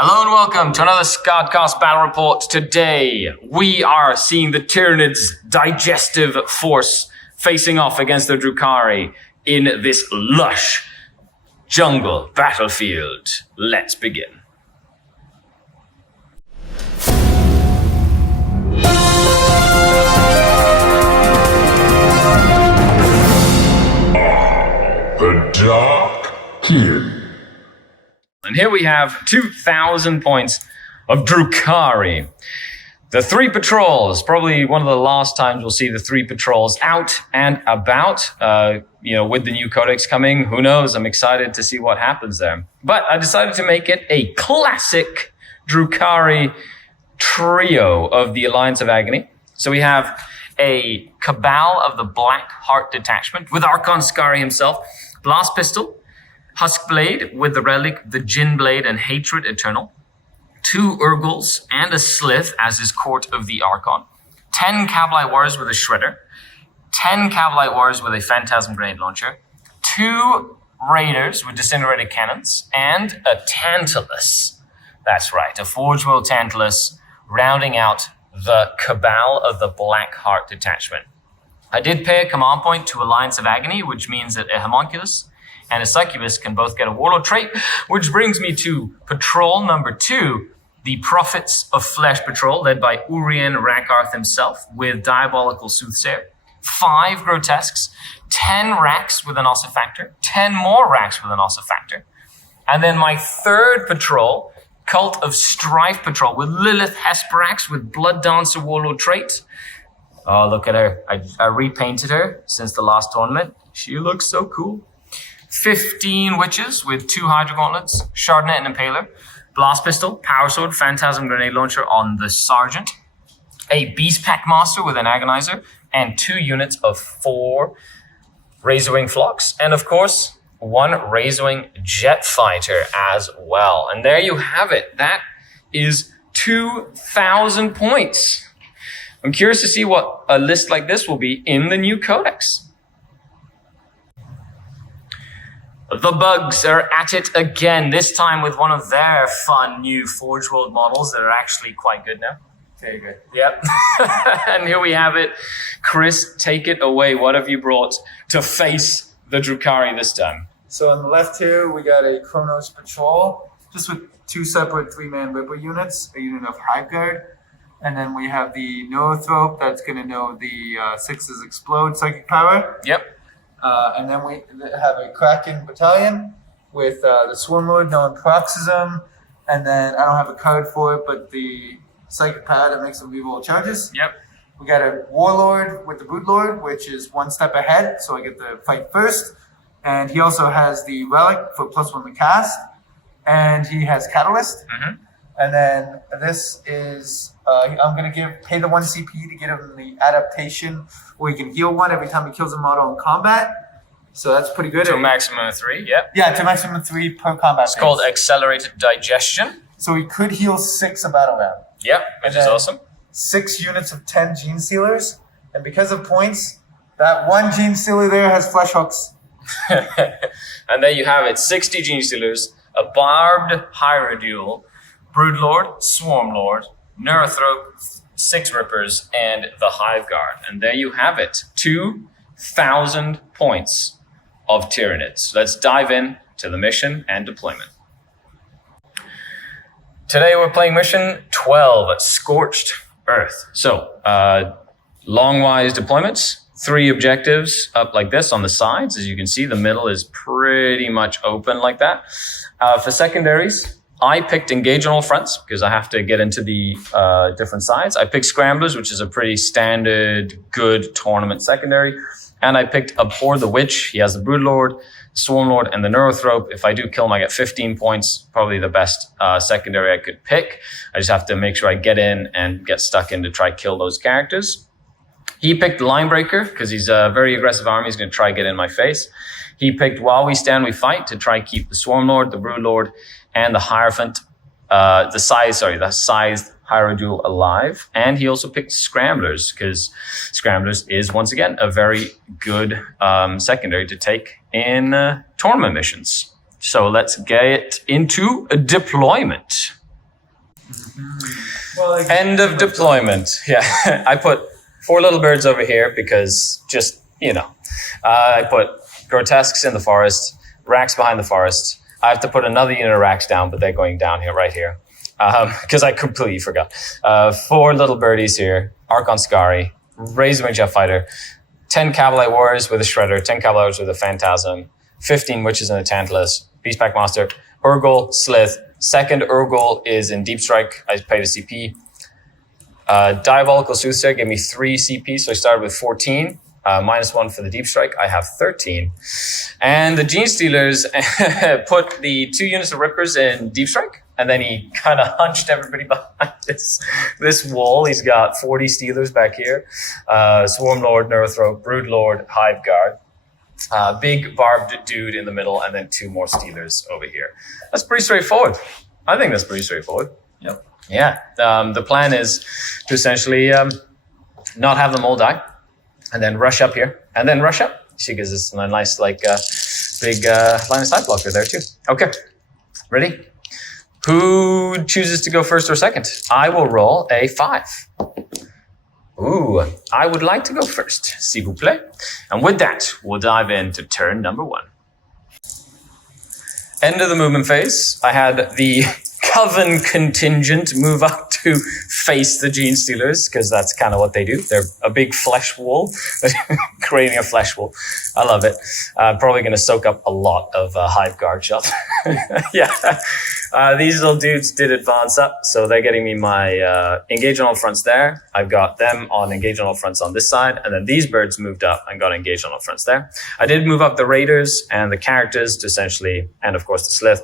Hello and welcome to another SkaredCast battle report. Today, we are seeing the Tyranids' digestive force facing off against the Drukhari in this lush jungle battlefield. Let's begin. The Dark King. And here we have 2,000 points of Drukhari. The three patrols, probably one of the last times we'll see the three patrols out and about. With the new codex coming, who knows? I'm excited to see what happens there. But I decided to make it a classic Drukhari trio of the Alliance of Agony. So we have a Cabal of the Black Heart Detachment with Archon Skari himself, Blast Pistol, Husk Blade with the relic, the Jin Blade and Hatred Eternal, 2 Urgles and a Slith as his Court of the Archon, 10 Cavalite Warriors with a Shredder, 10 Cavalite Warriors with a Phantasm Grenade Launcher, 2 Raiders with Disintegrated Cannons, and a Tantalus. That's right, a Forge World Tantalus, rounding out the Cabal of the Black Heart Detachment. I did pay a command point to Alliance of Agony, which means that a Homunculus and a Succubus can both get a Warlord trait, which brings me to Patrol number 2, the Prophets of Flesh Patrol, led by Urien Rakarth himself, with Diabolical Soothsayer, 5 Grotesques, 10 Racks with an Ossifactor, 10 more Racks with an Ossifactor, and then my third patrol, Cult of Strife Patrol, with Lilith Hesperax with Blood Dancer Warlord trait. Oh, look at her. I repainted her since the last tournament. She looks so cool. 15 Witches with 2 Hydra Gauntlets, Chardonnay and Impaler, Blast Pistol, Power Sword, Phantasm Grenade Launcher on the Sergeant, a Beast Pack Master with an Agonizer, and 2 units of 4 Razorwing Flocks, and of course, 1 Razorwing Jet Fighter as well. And there you have it. That is 2,000 points. I'm curious to see what a list like this will be in the new codex. The Bugs are at it again, this time with one of their fun new Forge World models that are actually quite good now. Very good. Yep. And here we have it. Chris, take it away. What have you brought to face the Drukhari this time? So on the left here, we got a Chronos Patrol, just with 2 separate 3-man Ripper units, a unit of Hive Guard. And then we have the Neurothrope that's going to know the 6's Explode Psychic Power. Yep. And then we have a Kraken Battalion with the Swarmlord knowing Paroxysm. And then I don't have a card for it, but the Psychic Power that makes them reroll charges. Yep. We got a Warlord with the Bootlord, which is 1 step ahead, so I get to fight first. And he also has the Relic for +1 to cast. And he has Catalyst. Mm-hmm. And then this is, I'm going to pay the 1 CP to get him the adaptation where he can heal 1 every time he kills a model in combat. So that's pretty good. To a maximum of 3, yep. Yeah, to a maximum of 3 per combat It's called Accelerated Digestion. So he could heal 6 a battle round. Yep, which is awesome. 6 units of 10 Gene Stealers. And because of points, that 1 Gene Stealer there has Flesh Hooks. And there you have it. 60 Gene Stealers, a Barbed Hierodule, Broodlord, Swarmlord, Neurothrope, 6 Rippers, and the Hive Guard. And there you have it. 2,000 points of Tyranids. Let's dive in to the mission and deployment. Today we're playing mission 12, Scorched Earth. So, long-wise deployments. 3 objectives up like this on the sides. As you can see, the middle is pretty much open like that. For secondaries, I picked Engage on all fronts because I have to get into the different sides. I picked Scramblers, which is a pretty standard, good tournament secondary. And I picked Abhor the Witch. He has the Broodlord, Swarmlord, and the Neurothrope. If I do kill him, I get 15 points. Probably the best secondary I could pick. I just have to make sure I get in and get stuck in to try kill those characters. He picked Linebreaker because he's a very aggressive army. He's going to try get in my face. He picked While We Stand, We Fight to try keep the Swarmlord, the Broodlord, and the Hierophant, the Sized Hierodule alive. And he also picked Scramblers because Scramblers is, once again, a very good secondary to take in tournament missions. So let's get into deployment. Well, like, End of deployment. Yeah, I put 4 little birds over here because just, I put grotesques in the forest, racks behind the forest. I have to put another unit of racks down, but they're going down here, right here. Because I completely forgot. 4 little birdies here, Archon Skari, Razorwing Jet Fighter, 10 Cavalry Warriors with a Shredder, 10 Cavalry Warriors with a Phantasm, 15 Witches and a Tantalus, Beastpack Monster, Urgol, Slith. Second Urgol is in Deep Strike. I paid a CP. Diabolical Soothsayer gave me 3 CP, so I started with 14. -1 for the Deep Strike. I have 13. And the Gene Stealers put the 2 units of Rippers in Deep Strike, and then he kind of hunched everybody behind this wall. He's got 40 Stealers back here. Swarm Lord, Neurothrope, Brood Lord, Hive Guard. Big barbed dude in the middle, and then 2 more Stealers over here. That's pretty straightforward. I think that's pretty straightforward. Yep. Yeah. The plan is to essentially not have them all die, and then rush up here, and then rush up. She gives us a nice, big line of sight blocker there too. Okay. Ready? Who chooses to go first or second? I will roll a 5. Ooh, I would like to go first, s'il vous plaît. And with that, we'll dive into turn number 1. End of the movement phase. I had the Coven contingent move up to face the Gene Stealers, because that's kind of what they do. They're a big flesh wall, creating a flesh wall. I love it. I'm probably going to soak up a lot of Hive Guard shots. Yeah. These little dudes did advance up, so they're getting me my engage on all fronts there. I've got them on engage on all fronts on this side, and then these birds moved up and got engaged on all fronts there. I did move up the Raiders and the characters to essentially, and of course the Slith,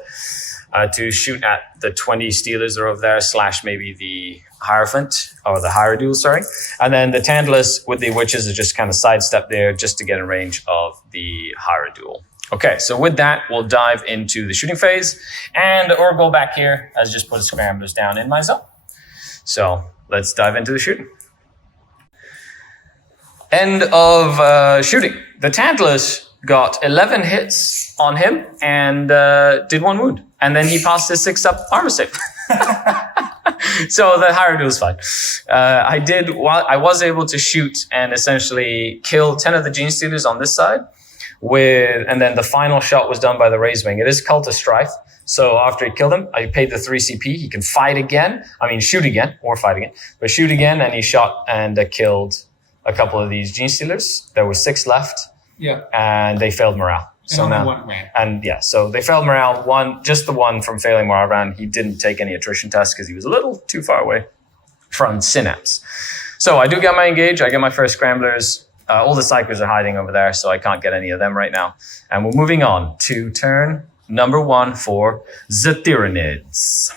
to shoot at the 20 Steelers that are over there, / maybe the Hierophant, or the Hierodule, sorry. And then the Tantalus with the Witches is just kind of sidestep there just to get in range of the Hierodule. Okay, so with that, we'll dive into the shooting phase. And Urgol back here has just put scramblers down in my zone. So let's dive into the shooting. End of shooting. The Tantalus got 11 hits on him and did 1 wound. And then he passed his 6-up armor save. So the Hierodule was fine. I was able to shoot and essentially kill 10 of the Gene Stealers on this side. And then the final shot was done by the Razewing. It is Cult of Strife. So after he killed him, I paid the 3 CP. He can fight again. I mean, shoot again, or fight again. But shoot again, and he shot and killed a couple of these Gene Stealers. There were 6 left. Yeah. And they failed morale. So now, so they failed morale. Just the one from failing morale round. He didn't take any attrition tests because he was a little too far away from Synapse. So I do get my engage. I get my first scramblers. All the Psychers are hiding over there, so I can't get any of them right now. And we're moving on to turn number 1 for the Tyranids.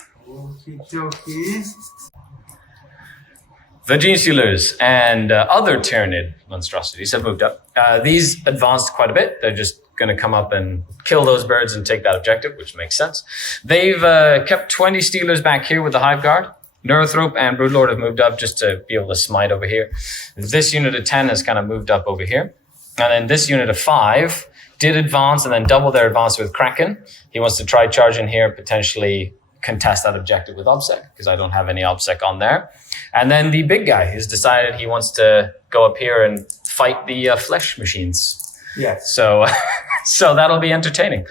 The Gene Stealers and other Tyranid monstrosities have moved up. These advanced quite a bit. They're just going to come up and kill those birds and take that objective, which makes sense. They've kept 20 Stealers back here with the Hive Guard. Neurothrope and Broodlord have moved up just to be able to smite over here. This unit of 10 has kind of moved up over here. And then this unit of 5 did advance and then double their advance with Kraken. He wants to try charging here, potentially contest that objective with OBSEC, because I don't have any OBSEC on there. And then the big guy has decided he wants to go up here and fight the flesh machines. Yeah. So that'll be entertaining.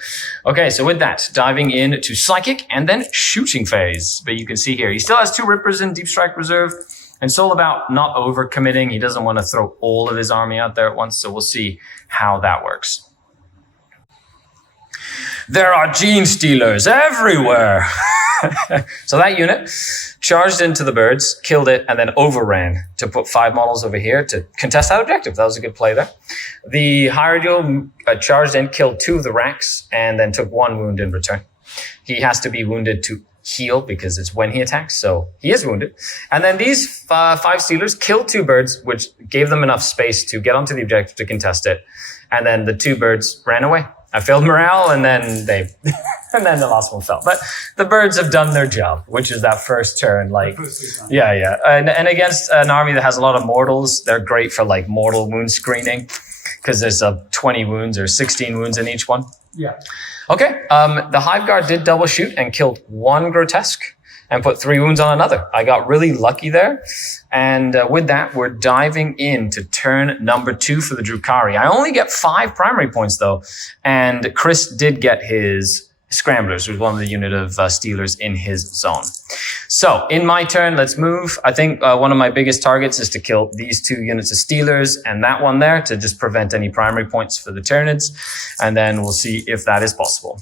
Okay, so with that, diving into Psychic and then shooting phase. But you can see here, he still has 2 Rippers in Deep Strike Reserve. And it's all about not overcommitting. He doesn't want to throw all of his army out there at once. So we'll see how that works. There are Gene Stealers everywhere. So that unit charged into the birds, killed it, and then overran to put 5 models over here to contest that objective. That was a good play there. The Hierodule charged in, killed 2 of the racks, and then took 1 wound in return. He has to be wounded to heal because it's when he attacks, so he is wounded. And then these 5 Stealers killed 2 birds, which gave them enough space to get onto the objective to contest it. And then the 2 birds ran away. I failed morale, and then and then the last one fell. But the birds have done their job, which is that first turn. Yeah. And against an army that has a lot of mortals, they're great for mortal wound screening because there's 20 wounds or 16 wounds in each one. Yeah. Okay. The Hive Guard did double shoot and killed 1 grotesque. and put 3 wounds on another. I got really lucky there. And with that, we're diving into turn number 2 for the Drukhari. I only get 5 primary points though. And Chris did get his Scramblers, which was one of the unit of Stealers in his zone. So in my turn, let's move. I think one of my biggest targets is to kill these 2 units of Stealers and that one there to just prevent any primary points for the Tyranids. And then we'll see if that is possible.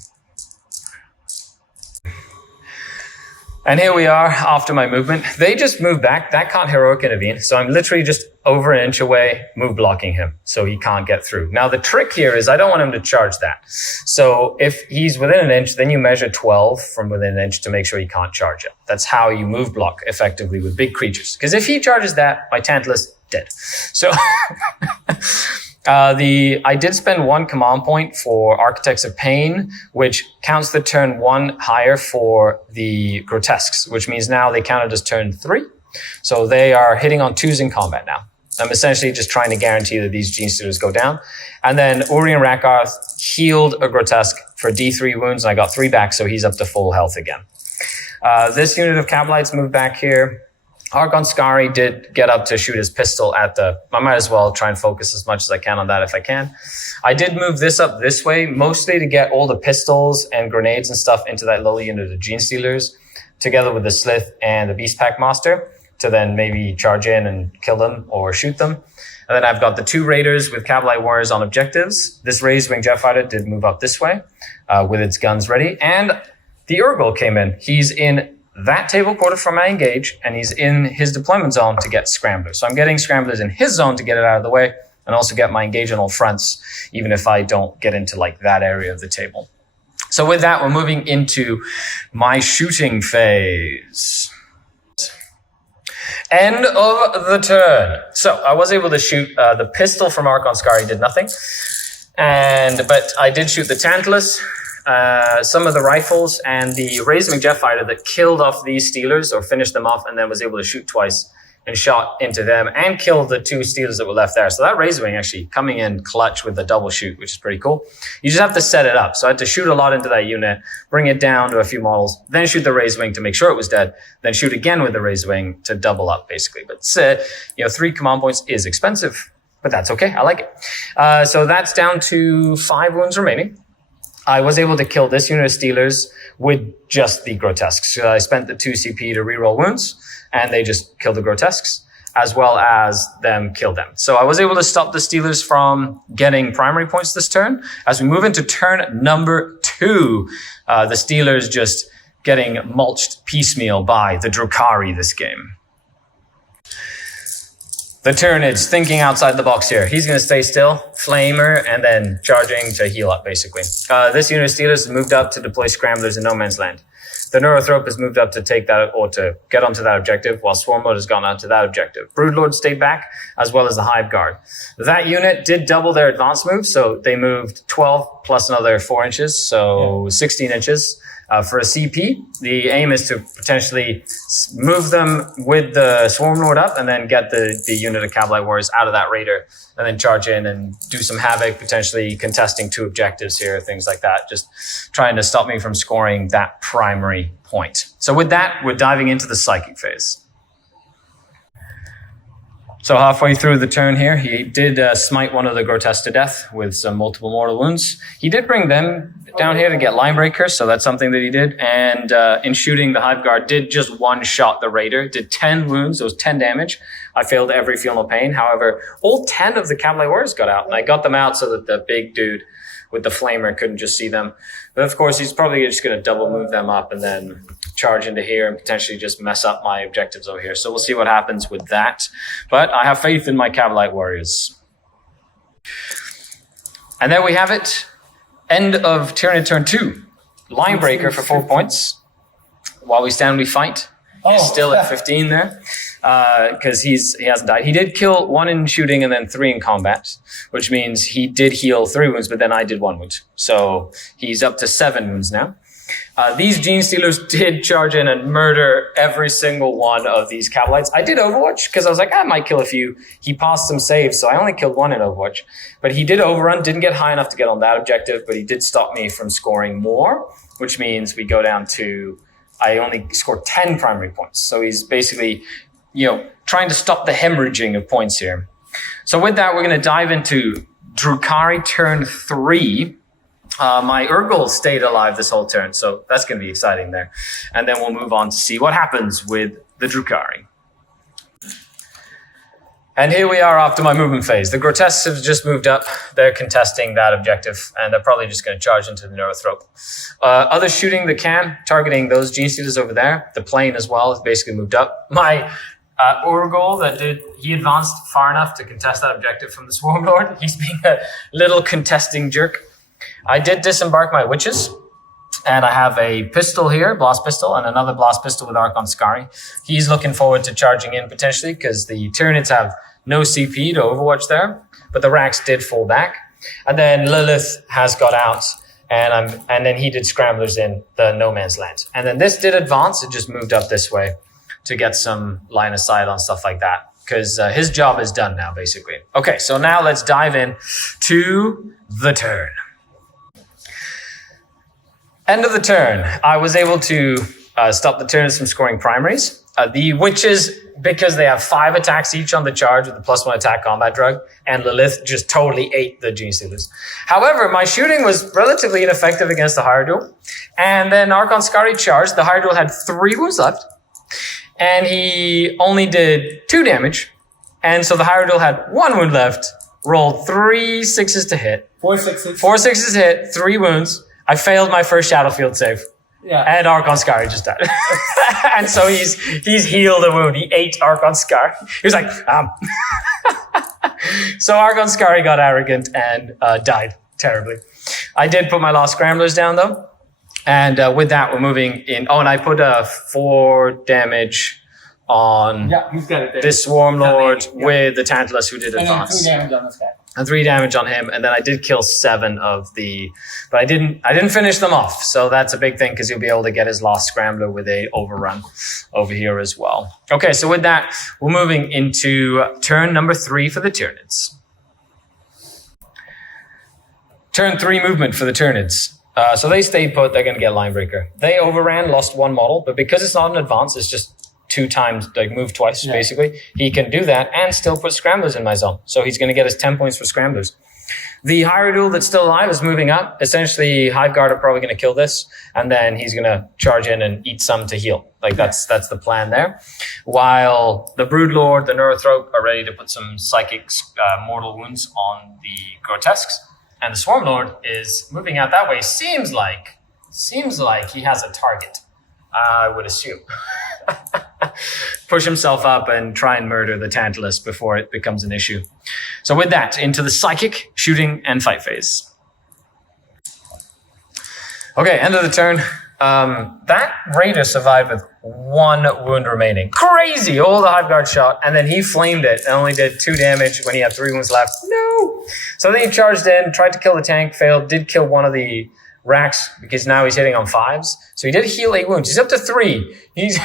And here we are after my movement. They just moved back. That can't heroic intervene. So I'm literally just over an inch away, move blocking him so he can't get through. Now the trick here is I don't want him to charge that. So if he's within an inch, then you measure 12 from within an inch to make sure he can't charge it. That's how you move block effectively with big creatures. Because if he charges that, my Tantalus dead. So I did spend 1 command point for Architects of Pain, which counts the turn 1 higher for the Grotesques, which means now they counted as turn 3. So they are hitting on 2s in combat now. I'm essentially just trying to guarantee that these Gene Stealers go down. And then Urian Rakarth healed a Grotesque for D3 wounds, and I got 3 back, so he's up to full health again. This unit of Cabalites moved back here. Archon Skari did get up to shoot his pistol at the... I might as well try and focus as much as I can on that if I can. I did move this up this way, mostly to get all the pistols and grenades and stuff into that little unit of Gene Stealers, together with the Slith and the Beast Pack Master, to then maybe charge in and kill them or shoot them. And then I've got the 2 Raiders with Cavalite Warriors on objectives. This Raised Wing Jet Fighter did move up this way with its guns ready. And the Urgol came in. He's in that table quarter from my engage, and he's in his deployment zone to get Scramblers. So I'm getting Scramblers in his zone to get it out of the way and also get my engage on all fronts, even if I don't get into like that area of the table. So with that, we're moving into my shooting phase. End of the turn. So I was able to shoot the pistol from Archon Skari, did nothing. But I did shoot the Tantalus, some of the rifles, and the Raised Wing Jet Fighter that killed off these Stealers or finished them off, and then was able to shoot twice and shot into them and killed the 2 Stealers that were left there. So that Raised Wing actually coming in clutch with the double shoot, which is pretty cool. You just have to set it up. So I had to shoot a lot into that unit, bring it down to a few models, then shoot the Raised Wing to make sure it was dead, then shoot again with the Raised Wing to double up basically. But 3 command points is expensive, but that's okay. I like it. So that's down to 5 wounds remaining. I was able to kill this unit of Stealers with just the Grotesques. So I spent the 2 CP to reroll wounds, and they just killed the Grotesques, as well as them kill them. So I was able to stop the Stealers from getting primary points this turn. As we move into turn number 2, the Stealers just getting mulched piecemeal by the Drukhari this game. The Tyranids thinking outside the box here. He's going to stay still, Flamer, and then charging to heal up, basically. This unit of Stealers has moved up to deploy Scramblers in No Man's Land. The Neurothrope has moved up to take that, or to get onto that objective, while Swarm Mode has gone out to that objective. Broodlord stayed back, as well as the Hive Guard. That unit did double their advance move, so they moved 12 plus another 4 inches, so 16 inches. For a CP, the aim is to potentially move them with the Swarm Lord up and then get the unit of Cavalite Warriors out of that Raider and then charge in and do some havoc, potentially contesting 2 objectives here, things like that, just trying to stop me from scoring that primary point. So with that, we're diving into the Psychic phase. So halfway through the turn here, he did smite one of the Grotesques to death with some multiple mortal wounds. He did bring them down here to get line breakers, so that's something that he did. And in shooting, the Hive Guard did just one-shot the Raider, did 10 wounds, so it was 10 damage. I failed every Feel No Pain. However, all 10 of the Cavalite Warriors got out, and I got them out so that the big dude with the Flamer couldn't just see them. But of course, he's probably just going to double move them up and then charge into here and potentially just mess up my objectives over here. So we'll see what happens with that. But I have faith in my Cavalite Warriors. And there we have it. End of Tyranid turn 2. Line breaker for 4 points. While we stand, we fight. He's still at 15 there. Because he hasn't died. He did kill 1 in shooting and then 3 in combat, which means he did heal 3 wounds, but then I did 1 wound. So he's up to 7 wounds now. These Gene Stealers did charge in and murder every single one of these Cavalites. I did Overwatch because I was like, I might kill a few. He passed some saves, so I only killed 1 in Overwatch. But he did overrun, didn't get high enough to get on that objective, but he did stop me from scoring more, which means we go down to I only scored 10 primary points. So he's basically, trying to stop the hemorrhaging of points here. So with that, we're going to dive into Drukhari turn 3. My Urgle stayed alive this whole turn, so that's going to be exciting there. And then we'll move on to see what happens with the Drukhari. And here we are after my movement phase. The Grotesques have just moved up. They're contesting that objective, and they're probably just going to charge into the Neurothrope. Others shooting the can, targeting those Gene Stealers over there. The plane as well has basically moved up. My Urgol he advanced far enough to contest that objective from the Swarm Lord. He's being a little contesting jerk. I did disembark my Witches. And I have a pistol here, blast pistol, and another blast pistol with Archon Skari. He's looking forward to charging in potentially because the Tyranids have no CP to Overwatch there, but the Rax did fall back. And then Lilith has got out, and then he did Scramblers in the No Man's Land. And then this did advance. It just moved up this way to get some line of sight on stuff like that because his job is done now, basically. Okay, so now let's dive in to the turn. End of the turn, I was able to stop the Tyranids from scoring primaries. The Witches, because they have 5 attacks each on the charge with the +1 attack combat drug, and Lilith just totally ate the Gene Stealers. However, my shooting was relatively ineffective against the Hierodule. And then Archon Skari charged. The Hierodule had 3 wounds left, and he only did 2 damage. And so the Hierodule had 1 wound left, rolled 3 6s to hit. 4 6s. 4 6s to hit, 3 wounds. I failed my first Shadowfield save. Yeah. And Archon Skari just died. And so he's healed a wound. He ate Archon Skari. He was like, So Archon Skari got arrogant and died terribly. I did put my last Scramblers down though. And with that, we're moving in. Oh, and I put 4 damage on he's got it there. this Swarm Lord with the Tantalus who did advance. And 3 damage on this guy. And 3 damage on him, and then I did kill 7 of the, but I didn't finish them off. So that's a big thing because you'll be able to get his last Scrambler with a overrun over here as well. Okay, so with that, we're moving into turn number 3 for the Tyranids. Turn 3 movement for the Tyranids. So they stayed put. They're going to get Linebreaker. They overran, lost 1 model, but because it's not an advance, it's just 2 times, like move twice, basically. He can do that and still put Scramblers in my zone. So he's going to get his 10 points for Scramblers. The Hierodule that's still alive is moving up. Essentially, Hiveguard are probably going to kill this, and then he's going to charge in and eat some to heal. Like that's the plan there. While the Broodlord, the Neurothrope are ready to put some psychic mortal wounds on the Grotesques, and the Swarmlord is moving out that way. Seems like he has a target. I would assume. Push himself up and try and murder the Tantalus before it becomes an issue. So with that, into the psychic, shooting, and fight phase. Okay, end of the turn. That Raider survived with 1 wound remaining. Crazy! All the Hiveguard shot, and then he flamed it and only did 2 damage when he had 3 wounds left. No! So then he charged in, tried to kill the tank, failed, did kill one of the Rax because now he's hitting on 5s. So he did heal 8 wounds. He's up to 3. He's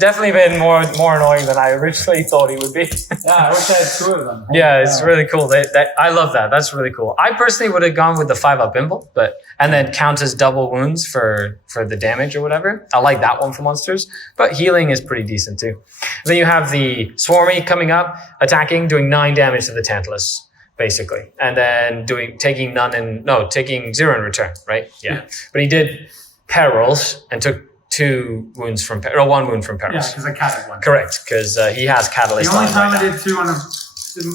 definitely been more annoying than I originally thought he would be. Yeah, I wish I had 2 of them. Yeah, it's really cool. I love that. That's really cool. I personally would have gone with the 5-up Imble, and then count as double wounds for the damage or whatever. I like that one for monsters, but healing is pretty decent too. Then you have the Swarmy coming up, attacking, doing 9 damage to the Tantalus. Basically, and then taking 0 in return, right? Yeah. But he did Perils and took 1 wound from Perils. Yeah, because I counted 1. Correct, because he has Catalyst. The only on time right I now. did 2 on a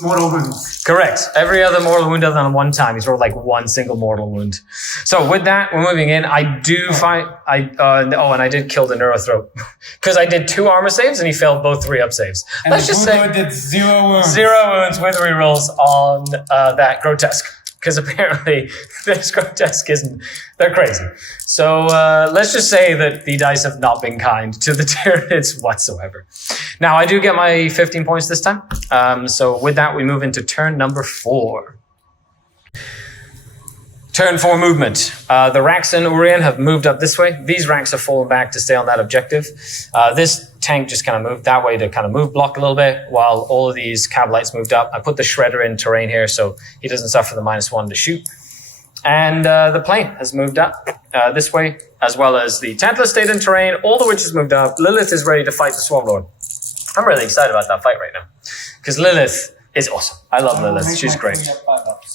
mortal wounds. Correct. Every other mortal wound other than 1 time, he's rolled like 1 single mortal wound. So with that, we're moving in. I do find and I did kill the Neurothrope because I did 2 armor saves and he failed both 3-up saves. And Let's just say did 0 wounds. 0 wounds with rerolls on that Grotesque. Because apparently this Grotesque they're crazy. So let's just say that the dice have not been kind to the Tyranids whatsoever. Now I do get my 15 points this time. So with that, we move into turn number 4. Turn 4 movement. The Rax and Urian have moved up this way. These Rax have fallen back to stay on that objective. This tank just kind of moved that way to kind of move block a little bit while all of these Cabalites moved up. I put the Shredder in terrain here so he doesn't suffer the -1 to shoot. And the plane has moved up this way, as well as the Tantalus stayed in terrain. All the witches moved up. Lilith is ready to fight the Swarmlord. I'm really excited about that fight right now. Because Lilith is awesome. I love Lilith. She's great.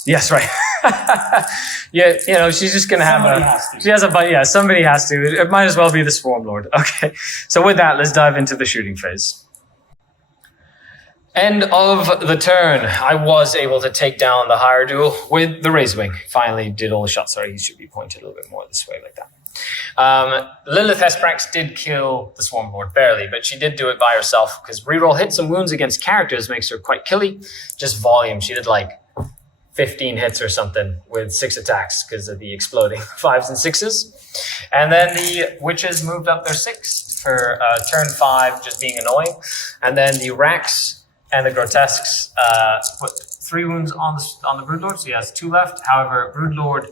Yes, right. Yeah, you know, she's just going to have she has a, yeah, somebody has to. It might as well be the Swarmlord. Okay. So with that, let's dive into the shooting phase. End of the turn. I was able to take down the higher duel with the Razorwing. Finally did all the shots. Sorry, he should be pointed a little bit more this way like that. Lilith Hesprax did kill the Swarmlord, barely, but she did do it by herself because reroll hits and wounds against characters makes her quite killy. Just volume. She did like 15 hits or something with 6 attacks because of the exploding 5s and 6s. And then the witches moved up their 6th for turn 5, just being annoying. And then the Rax and the Grotesques put 3 wounds on the Broodlord, so he has 2 left. However, Broodlord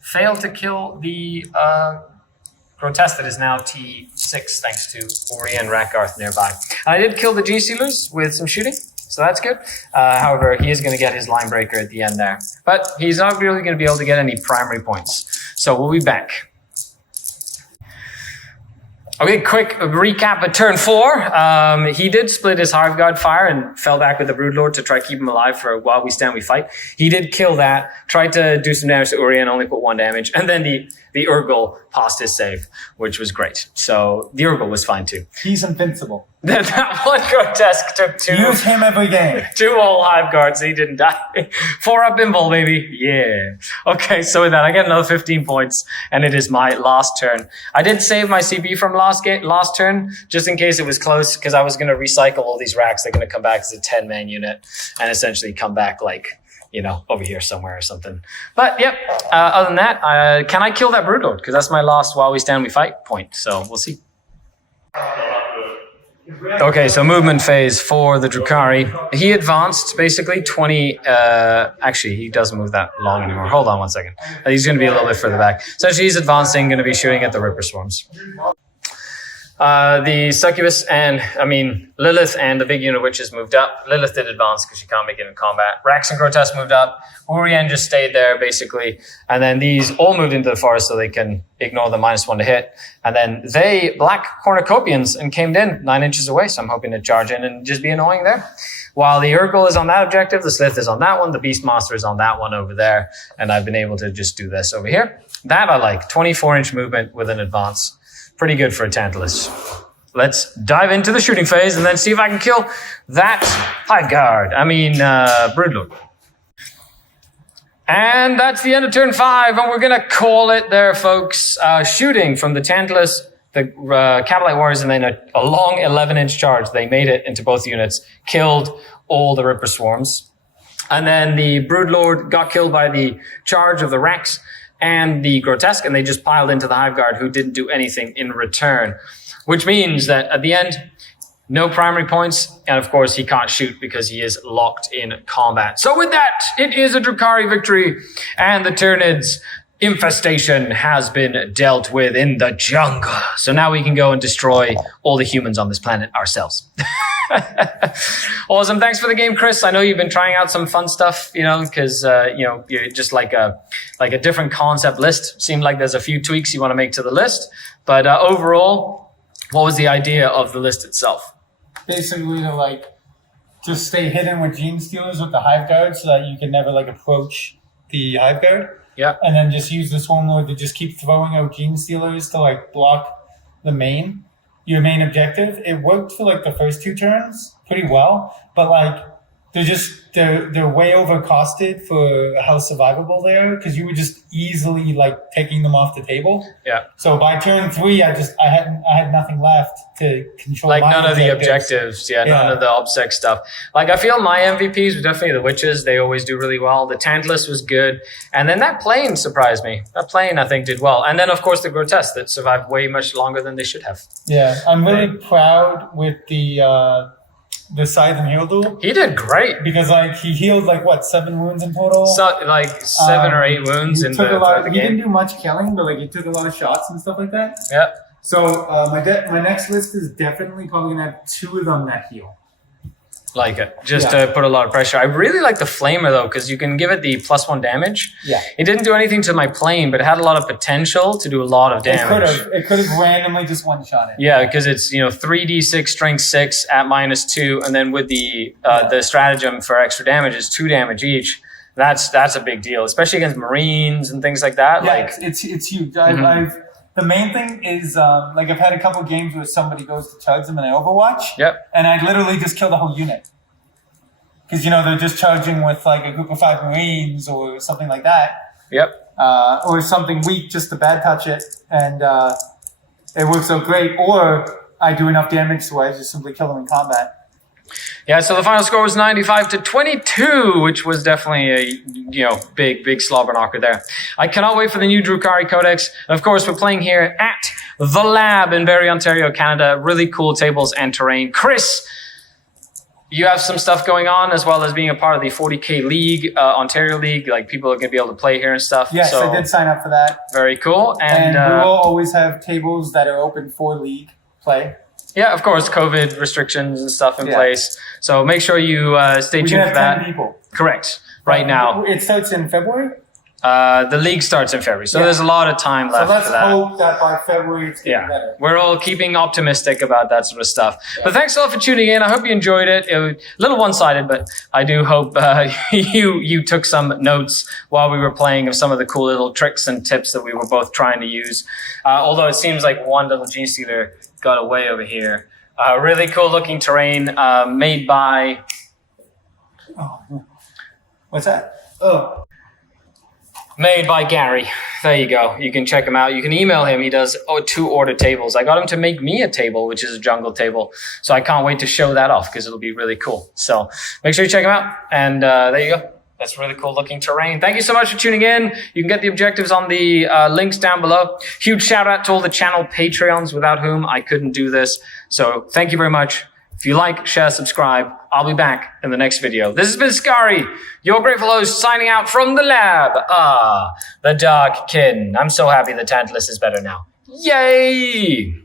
failed to kill the Grotesque that is now T6 thanks to Ori and Rakarth nearby. And I did kill the G-Sealers with some shooting, so that's good. However, he is going to get his line breaker at the end there. But he's not really going to be able to get any primary points. So we'll be back. Okay, quick recap of turn 4. He did split his Hive Guard fire and fell back with the Broodlord to try to keep him alive for while we stand, we fight. He did kill that, tried to do some damage to Uri and only put 1 damage. And then the Urgle passed his save, which was great. So the Urgle was fine too. He's invincible. That one Grotesque took 2. Use him every game. 2 whole Hive Guards, he didn't die. 4 up Bimble, baby. Yeah. Okay, so with that, I get another 15 points, and it is my last turn. I did save my CB from last turn, just in case it was close, because I was going to recycle all these racks. They're going to come back as a 10-man unit, and essentially come back like, you know, over here somewhere or something. But, yep, other than that, can I kill that Broodlord? Because that's my last while we stand, we fight point, so we'll see. Okay, so movement phase for the Drukhari. He advanced basically 20, actually he doesn't move that long anymore. Hold on 1 second. He's going to be a little bit further back. Essentially he's advancing, going to be shooting at the Ripper Swarms. The Succubus Lilith and the big unit witches moved up. Lilith did advance because she can't make it in combat. Rax and Grotesque moved up. Urian just stayed there basically. And then these all moved into the forest so they can ignore the -1 to hit. And then they black cornucopians and came in 9 inches away. So I'm hoping to charge in and just be annoying there. While the Urgle is on that objective, the Slith is on that one, the Beastmaster is on that one over there. And I've been able to just do this over here. That I like. 24-inch movement with an advance. Pretty good for a Tantalus. Let's dive into the shooting phase and then see if I can kill that Hive Guard. Broodlord. And that's the end of turn 5, and we're going to call it there, folks. Shooting from the Tantalus, the Cabalite Warriors, and then a long 11-inch charge. They made it into both units, killed all the Ripper Swarms. And then the Broodlord got killed by the charge of the Rex and the Grotesque, and they just piled into the Hive Guard, who didn't do anything in return. Which means that at the end, no primary points, and of course he can't shoot because he is locked in combat. So with that, it is a Drukhari victory, and the Tyranids infestation has been dealt with in the jungle. So now we can go and destroy all the humans on this planet ourselves. Awesome. Thanks for the game, Chris. I know you've been trying out some fun stuff, because, you're just like a different concept list. Seemed like there's a few tweaks you want to make to the list. But overall, what was the idea of the list itself? Basically to just stay hidden with Gene Stealers with the Hive Guard so that you can never approach the Hive Guard. Yeah. And then just use the Swarmlord to just keep throwing out Gene Stealers to block your main objective. It worked for the first 2 turns pretty well, but they're way overcosted for how survivable they are because you were just easily taking them off the table. Yeah. So by turn 3, I had nothing left to control. None of the objectives. Yeah, none of the OBSEC stuff. I feel my MVPs were definitely the witches. They always do really well. The Tantalus was good, and then that plane surprised me. That plane I think did well, and then of course the Grotesque that survived way much longer than they should have. Yeah, I'm really proud with the Scythe and Heal duel. He did great. Because he healed 7 wounds in total? So 7 or 8 wounds in the game. He didn't do much killing, but he took a lot of shots and stuff like that. Yeah. So my next list is definitely probably gonna have 2 of them that heal. Like it, just to put a lot of pressure. I really like the flamer though, because you can give it the +1 damage. Yeah. It didn't do anything to my plane, but it had a lot of potential to do a lot of damage. It could have randomly just one-shot it. Yeah, because it's 3d6 strength 6 at -2, and then with the stratagem for extra damage is 2 damage each. That's a big deal, especially against Marines and things like that. Yeah, like it's huge. The main thing is, like, I've had a couple games where somebody goes to charge them in Overwatch. Yep. And I literally just kill the whole unit. Because, they're just charging with, like, a group of 5 Marines or something like that. Yep. Or something weak just to bad touch it. And it works out great. Or I do enough damage so I just simply kill them in combat. Yeah, so the final score was 95-22, which was definitely a big slobber knocker there. I cannot wait for the new Drukhari Codex. And of course, we're playing here at the Lab in Barrie, Ontario, Canada. Really cool tables and terrain. Chris, you have some stuff going on as well as being a part of the 40k League, Ontario League. Like, people are going to be able to play here and stuff. Yes, so, I did sign up for that. Very cool. And we will always have tables that are open for League play. Yeah, of course, COVID restrictions and stuff in place. So make sure you stay tuned for that. 10 people. Correct. Right now. It starts in February? The league starts in February. So there's a lot of time left so let's for that. hope that by February it's getting better. We're all keeping optimistic about that sort of stuff. Yeah. But thanks a lot for tuning in. I hope you enjoyed it. It was a little one-sided, but I do hope you took some notes while we were playing of some of the cool little tricks and tips that we were both trying to use. Although it seems like one little G-Sealer got away over here. Really cool looking terrain made by... Oh, what's that? Oh. Made by Gary. There you go. You can check him out. You can email him. He does 2-order tables. I got him to make me a table, which is a jungle table. So I can't wait to show that off because it'll be really cool. So make sure you check him out. And there you go. That's really cool looking terrain. Thank you so much for tuning in. You can get the objectives on the links down below. Huge shout out to all the channel Patreons without whom I couldn't do this. So thank you very much. If you like, share, subscribe. I'll be back in the next video. This has been Skari, your grateful host, signing out from the lab. The Dark Kin. I'm so happy the Tantalus is better now. Yay!